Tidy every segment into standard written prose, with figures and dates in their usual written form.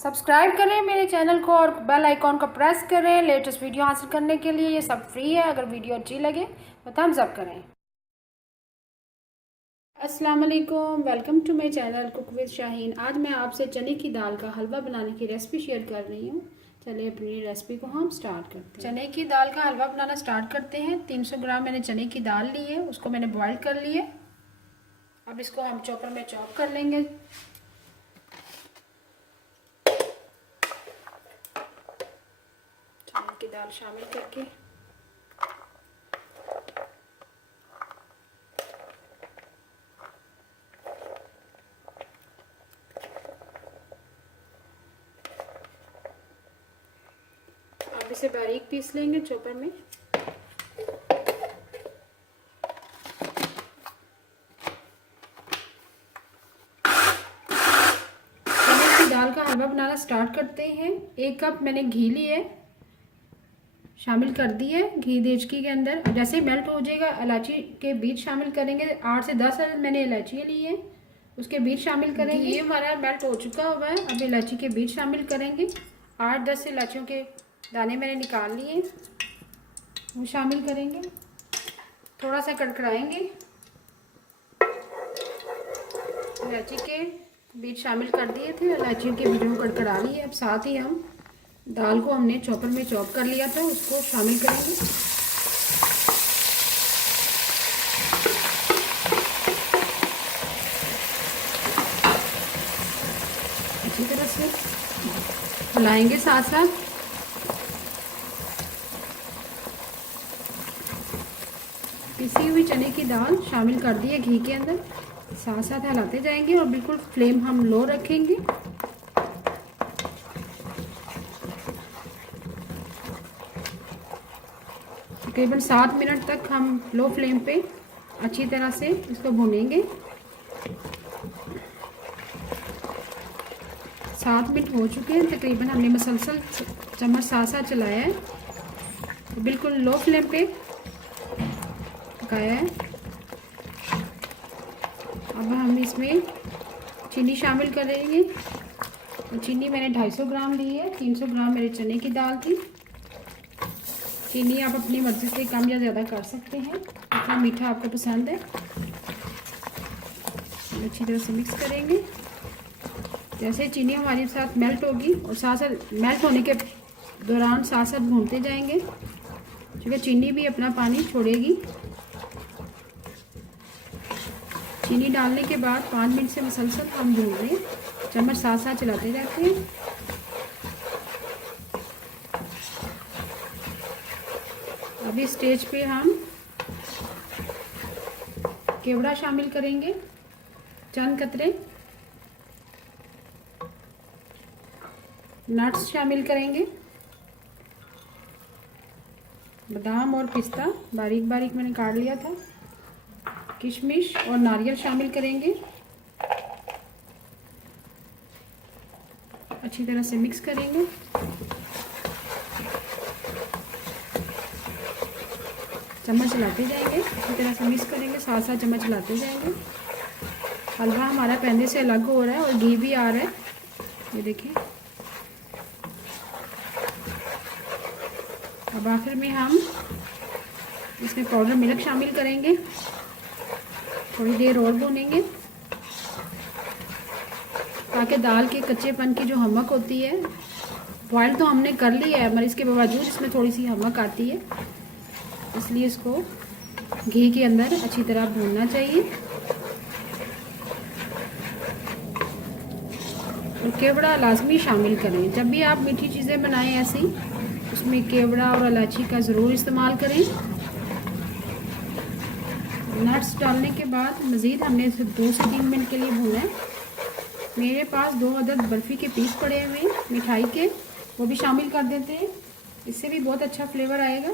Subscribe करें मेरे channel को और बेल आइकॉन को प्रेस करें लेटेस्ट वीडियो हासिल करने के लिए। ये सब फ्री है। अगर वीडियो अच्छी लगे तो थम्स अप करें। अस्सलाम वालेकुम, welcome to my channel cook with Shaheen. आज मैं आपसे चने की दाल का हलवा बनाने की रेसिपी शेयर कर रही हूँ। चलिए अपनी रेसिपी को हम स्टार्ट करते हैं। चने की दाल का हलवा बनाना स्टार्ट करते हैं। 300 ग्राम मैंने चने की दाल ली है, उसको मैंने बॉईल कर ली है। अब इसको हम चॉपर में चॉप कर लेंगे। चने की दाल शामिल करके अब इसे बारीक पीस लेंगे चॉपर में। चने की दाल का हलवा बनाना स्टार्ट करते हैं। 1 कप मैंने घी लिया है, शामिल कर दी है घी देचकी के अंदर। जैसे ही मेल्ट हो जाएगा इलायची के बीज शामिल करेंगे। 8 से 10 मैंने इलायची ली है, उसके बीज शामिल करेंगे। ये हमारा मेल्ट हो चुका हुआ है। अब इलायची के बीज शामिल करेंगे। 8-10 इलायचियों के दाने मैंने निकाल लिए, वो शामिल करेंगे। थोड़ा सा कड़कड़ाएंगे। इलायची के बीज शामिल कर दिए थे, इलायचियों के बीजों को कड़कड़ा लिए। अब साथ ही हम दाल को हमने चॉपर में चॉप कर लिया था, उसको शामिल करेंगे। अच्छी तरह से हिलाएंगे। साथ साथ पिसी हुई चने की दाल शामिल कर दी है घी के अंदर। साथ साथ हिलाते जाएंगे और बिल्कुल फ्लेम हम लो रखेंगे। तकरीबन 7 मिनट तक हम लो फ्लेम पे अच्छी तरह से इसको भूनेंगे। 7 मिनट हो चुके हैं तकरीबन। हमने मसलसल चम्मच साथ साथ चलाया है, तो बिल्कुल लो फ्लेम पे पकाया है। अब हम इसमें चीनी शामिल करेंगे। चीनी मैंने 250 ग्राम ली है। 300 ग्राम मेरे चने की दाल थी। चीनी आप अपनी मर्ज़ी से कम या ज़्यादा कर सकते हैं, जितना मीठा आपको पसंद है। अच्छी तरह से मिक्स करेंगे। जैसे चीनी हमारे साथ मेल्ट होगी और साथ साथ मेल्ट होने के दौरान साथ साथ भूनते जाएंगे, क्योंकि चीनी भी अपना पानी छोड़ेगी। चीनी डालने के बाद 5 मिनट से मसलसल हम भून लें, चम्मच साथ साथ चलाते जाते हैं। अभी स्टेज पे हम केवड़ा शामिल करेंगे, चंद कतरे नट्स शामिल करेंगे। बादाम और पिस्ता बारीक बारीक मैंने काट लिया था। किशमिश और नारियल शामिल करेंगे। अच्छी तरह से मिक्स करेंगे। चम्मच चलाते जाएंगे, अच्छी तरह से मिक्स करेंगे। साथ साथ चम्मच चलाते जाएंगे। हलवा हमारा पहले से अलग हो रहा है और घी भी आ रहा है, ये देखिए। अब आखिर में हम इसमें पाउडर मिल्क शामिल करेंगे। थोड़ी देर और भूनेंगे ताकि दाल के कच्चेपन की जो हमक होती है, बॉयल तो हमने कर ली है मगर इसके बावजूद इसमें थोड़ी सी हमक आती है, इसलिए इसको घी के अंदर अच्छी तरह भूनना चाहिए। और केवड़ा लाजमी शामिल करें। जब भी आप मीठी चीज़ें बनाएं ऐसी, उसमें केवड़ा और इलायची का ज़रूर इस्तेमाल करें। नट्स डालने के बाद मज़ीद हमने इसे 2 से 3 मिनट के लिए भूना है। मेरे पास 2 अदद बर्फ़ी के पीस पड़े हुए हैं मिठाई के, वो भी शामिल कर देते हैं, इससे भी बहुत अच्छा फ्लेवर आएगा।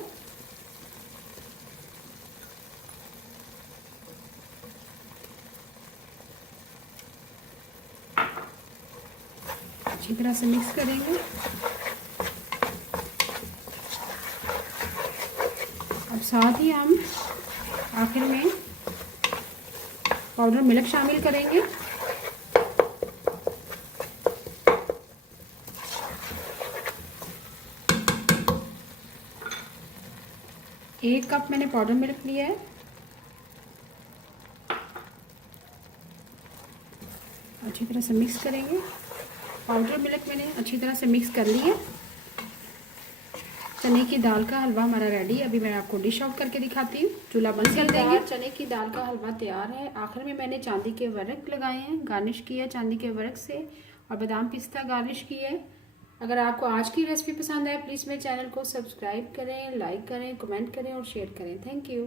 अच्छी तरह से मिक्स करेंगे। अब साथ ही हम आखिर में पाउडर मिल्क शामिल करेंगे। 1 कप मैंने पाउडर मिल्क लिया है। अच्छी तरह से मिक्स करेंगे। पाउडर मिल्क मैंने अच्छी तरह से मिक्स कर ली है। चने की दाल का हलवा हमारा रेडी है। अभी मैं आपको डिश आउट करके दिखाती हूँ। चूल्हा बंद कर देंगे। चने की दाल का हलवा तैयार है। आखिर में मैंने चांदी के वर्क लगाए हैं, गार्निश किया चांदी के वर्क से, और बादाम पिस्ता गार्निश किया है। अगर आपको आज की रेसिपी पसंद आए प्लीज़ मेरे चैनल को सब्सक्राइब करें, लाइक करें, कमेंट करें और शेयर करें। Thank you.